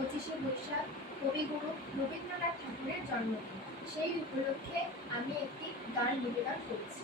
25শে বৈশাখ কবিগুরু রবীন্দ্রনাথ ঠাকুরের জন্মদিন। সেই উপলক্ষে আমি একটি গান নিবেদন করছি।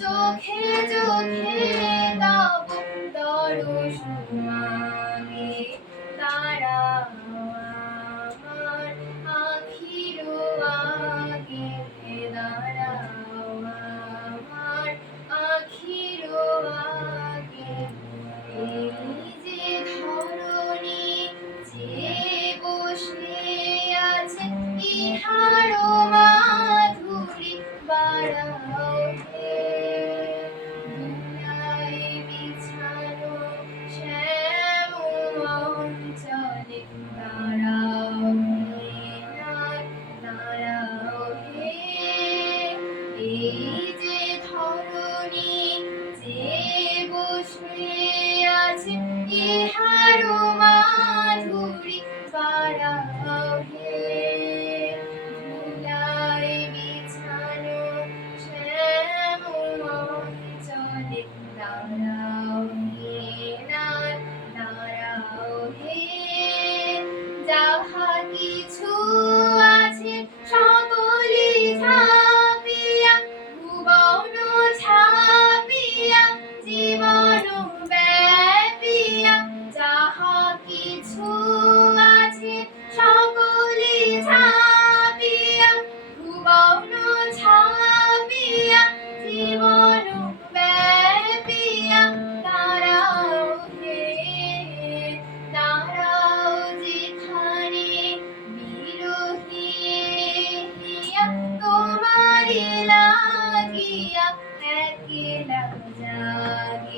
চোখে চোখে তব দর্শন মাগে, দাঁড়াও আমার আখির আগে, দাঁড়াও আমার আখির আগে। এই যে ধরণী যে বসে আছে, ইহার মাধুরী বাড়াও হে। দুলায় বিছানো শ্যাম অঞ্চলে, দাঁড়াও হে নাথ, দাঁড়াও হে। এই যে ধরণী যে বসে আছে, ইহার মাধুরী বাড়াও হে। ধুলায় বিছানো শ্যাম অঞ্চলে, দাঁড়াও হে নাথ, দাঁড়াও হে। যাহা কিছু আছে সকলি ছাপিয়া, ভুবন ছাপিয়া, জীবন ব্যাপিয়া, যাহা কিছু আছে সকলি ছাপিয়া, ভুবন ছাপিয়া, জীবন ব্যাপিয়া, দাঁড়াও হে, দাঁড়াও যেখানে বিরহী হিয়া, তোমারি লাগিয়া একলা জাগে।